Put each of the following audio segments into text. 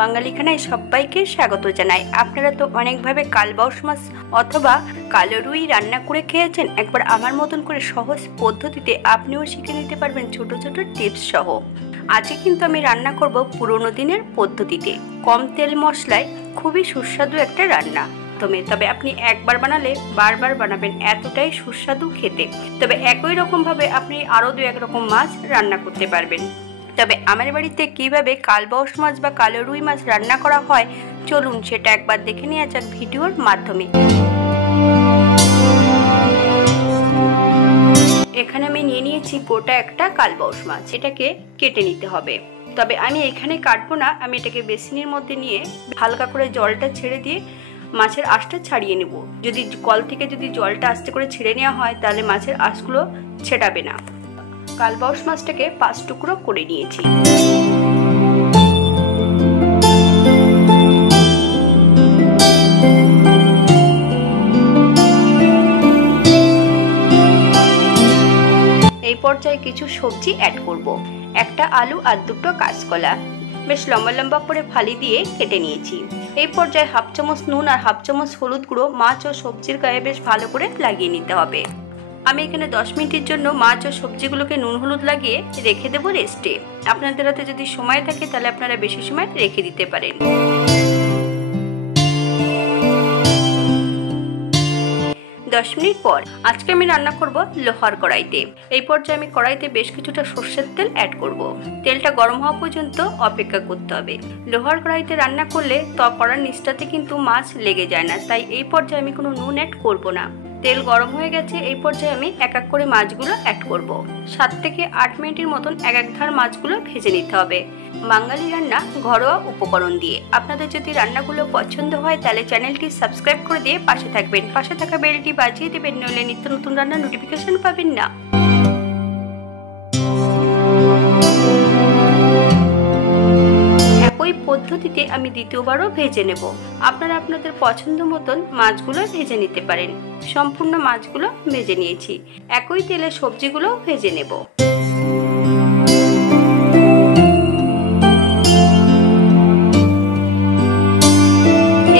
বাঙালি খানায় সবাইকে স্বাগত জানাই। আপনারা তো অনেকভাবে কালবাউস মাছ অথবা কালো রুই রান্না করে খেয়েছেন। একবার আমার মতন করে সহজ পদ্ধতিতে আপনিও শিখে নিতে পারবেন ছোট ছোট টিপস সহ। আজকে কিন্তু আমি রান্না করব পুরোনো দিনের পদ্ধতিতে, কম তেল মশলায় খুবই সুস্বাদু একটা রান্না। তবে আপনি একবার বানালে বারবার বানাবেন, এতটাই সুস্বাদু খেতে। তবে একই রকম ভাবে আপনি আরো 2-1 রকম মাছ রান্না করতে পারবেন। তবে আমার বাড়িতে কিভাবে কালবাউস মাছ বা কালো রুই মাছ রান্না করা হয়, চলুন সেটা একবার দেখে নেওয়া যাক ভিডিওর মাধ্যমে। এখানে আমি নিয়ে নিয়েছি গোটা একটা কালবাউস মাছ, এটাকে কেটে নিতে হবে। তবে আমি এখানে কাটবো না, আমি এটাকে বেসিনের মধ্যে নিয়ে হালকা করে জলটা ছেড়ে দিয়ে মাছের আঁশটা ছাড়িয়ে নেব। যদি কল থেকে জলটা আস্তে করে ছেড়ে নেওয়া হয় তাহলে মাছের আঁশগুলো ছেড়াবে না। কালবাউস মাছটাকে 5 টুকরো করে নিয়েছি। এই পর্যায়ে কিছু সবজি অ্যাড করব। একটা আলু আর 2টো কাঁচকলা বেশ লম্বা লম্বা করে ফালি দিয়ে কেটে নিয়েছি। এই পর্যায়ে 1/2 চামচ নুন আর 1/2 চামচ হলুদ গুঁড়ো মাছ ও সবজির গায়ে বেশ ভালো করে লাগিয়ে নিতে হবে। আমি এখানে 10 মিনিটের জন্য মাছ ও সবজিগুলোকে নুন হলুদ লাগিয়ে রেখে দেবো রেস্টে। আপনাদের হাতে যদি সময় থাকে তাহলে আপনারা বেশি সময় রেখে দিতে পারেন। 10 মিনিট পর আজকে আমি রান্না করব লোহার কড়াইতে। এই পর্যায়ে আমি কড়াইতে বেশ কিছুটা সরষের তেল অ্যাড করব। তেলটা গরম হওয়া পর্যন্ত অপেক্ষা করতে হবে। লোহার কড়াইতে রান্না করলে কড়ার নিচটাতে কিন্তু মাছ লেগে যায় না, তাই এই পর্যায়ে আমি কোনো নুন অ্যাড করব না। তেল গরম হয়ে গেছে, এই পর্যায়ে আমি এক এক করে মাছগুলো অ্যাড করব। 7 থেকে 8 মিনিটের মতন এক এক ধার মাছগুলো ভেজে নিতে হবে। বাঙালি রান্না ঘরোয়া উপকরণ দিয়ে। আপনাদের যদি রান্নাগুলো পছন্দ হয় তাহলে চ্যানেলটি সাবস্ক্রাইব করে দিয়ে পাশে থাকবেন। পাশে থাকা বেলটি বাজিয়ে দেবেন, নইলে নিত্য নতুন রান্নার নোটিফিকেশন পাবেন না। একই পদ্ধতিতে আমি দ্বিতীয়বারও ভেজে নেব। আপনারা আপনাদের পছন্দ মতন মাছগুলো ভেজে নিতে পারেন। সম্পূর্ণ মাছগুলো ভেজে নিয়েছি। একই তেলে সবজিগুলো ভেজে নেব।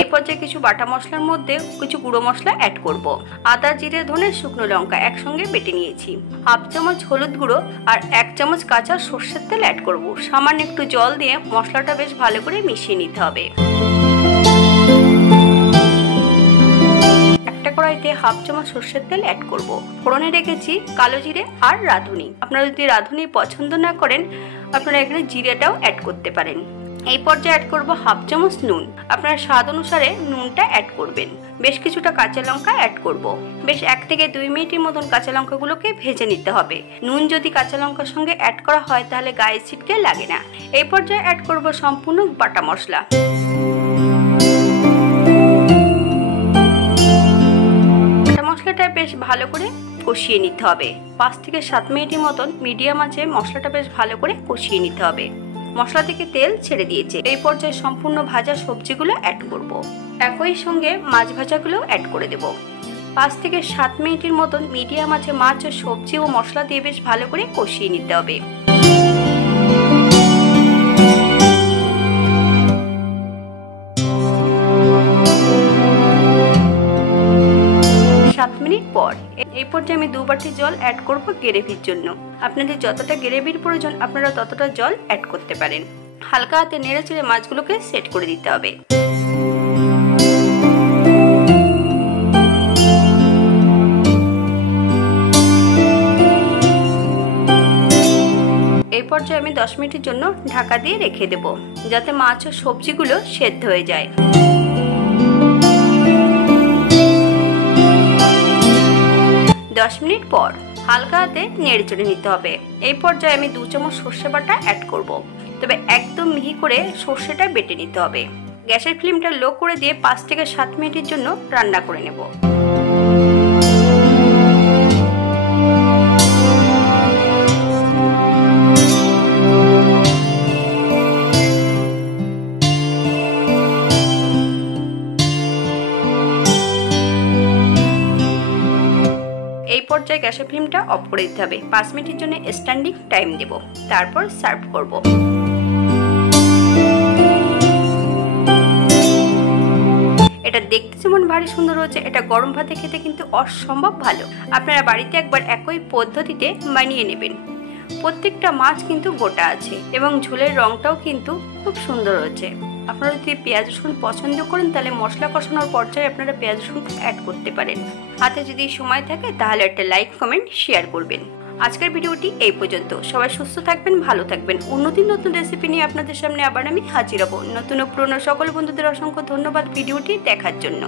এই পর্যায়ে কিছু বাটা মশলার মধ্যে কিছু গুঁড়ো মশলা অ্যাড করব। আদা, জিরে, ধনে, শুকনো লঙ্কা একসঙ্গে বেটে নিয়েছি। 1/2 চামচ হলুদ গুঁড়ো আর 1 চামচ কাঁচা সর্ষের তেল অ্যাড করব। সামান্য একটু জল দিয়ে মশলাটা বেশ ভালো করে মিশিয়ে নিতে হবে। একটা কড়াইতে 1/2 চামচ সর্ষের তেল অ্যাড করব। ফোড়নে রেখেছি কালো জিরে আর রাঁধুনি। আপনারা যদি রাঁধুনি পছন্দ না করেন আপনারা এখানে জিরেটাও অ্যাড করতে পারেন। এই পর্যায়ে অ্যাড করব 1/2 চামচ নুন। আপনারা স্বাদ অনুসারে নুনটা অ্যাড করবেন। বেশ কিছুটা কাঁচা লঙ্কা অ্যাড করব। বেশ 1 থেকে 2 মিনিটের মতন কাঁচা লঙ্কাগুলোকে ভেজে নিতে হবে। নুন যদি কাঁচা লঙ্কার সঙ্গে অ্যাড করা হয় তাহলে গায়ে ছিটকে লাগে না। এই পর্যায়ে অ্যাড করব সম্পূর্ণ বাটা মশলা। বাটা মশলাটা বেশ ভালো করে কষিয়ে নিতে হবে। 5 থেকে 7 মিনিটের মতন মিডিয়াম আঁচে মশলাটা বেশ ভালো করে কষিয়ে নিতে হবে। মশলা থেকে তেল ছেড়ে দিয়েছে। এই পর্যায়ে সম্পূর্ণ ভাজা সবজিগুলো অ্যাড করব। একই সঙ্গে মাছ ভাজাগুলো অ্যাড করে দেব। 5 থেকে 7 মিনিটের মতন মিডিয়াম আঁচে মাছ ও সবজি ও মশলা দিয়ে বেশ ভালো করে কষিয়ে নিতে হবে। 7 মিনিট পর এই পর্যায়ে আমি 2 বাটি জল অ্যাড করব গ্রেভির জন্য। আপনাদের যতটা গ্রেভির প্রয়োজন আপনারা ততটা জল অ্যাড করতে পারেন। হালকা হাতে নেড়ে চেড়ে মাছগুলোকে সেট করে দিতে হবে। এই পর্যায়ে আমি 10 মিনিটের জন্য ঢাকা দিয়ে রেখে দেব, যাতে মাছ ও সবজিগুলো সেদ্ধ হয়ে যায়। 10 মিনিট পর হালকা হাতে নেড়ে চেড়ে নিতে হবে। এই পর্যায়ে আমি 2 চামচ সর্ষে বাটা অ্যাড করব। তবে একদম মিহি করে সর্ষেটা বেটে নিতে হবে। গ্যাসের ফ্লেমটা লো করে দিয়ে 5 থেকে 7 মিনিটের জন্য রান্না করে নেব। এই পর্যায়ে গ্যাসের ফ্লেমটা অফ করে দিতে হবে। 5 মিনিটের জন্য স্ট্যান্ডিং টাইম দেব, তারপর সার্ভ করব। এটা দেখতে যেমন ভারী সুন্দর হচ্ছে, এটা গরম ভাতে খেতে কিন্তু অসম্ভব ভালো। আপনারা বাড়িতে একবার একই পদ্ধতিতে বানিয়ে নেবেন। প্রত্যেকটা মাছ কিন্তু গোটা আছে এবং ঝোলের রঙটাও কিন্তু খুব সুন্দর হচ্ছে। আপনারা যদি পেঁয়াজ রসুন পছন্দ করেন তাহলে মশলা কষানোর পর্যায়ে আপনারা পেঁয়াজ রসুন অ্যাড করতে পারেন। হাতে যদি সময় থাকে তাহলে একটা লাইক কমেন্ট শেয়ার করবেন। আজকের ভিডিওটি এই পর্যন্ত। সবাই সুস্থ থাকবেন, ভালো থাকবেন। অন্যদিন নতুন রেসিপি নিয়ে আপনাদের সামনে আবার আমি হাজির হব। নতুন ও পুরনো সকল বন্ধুদের অসংখ্য ধন্যবাদ ভিডিওটি দেখার জন্য।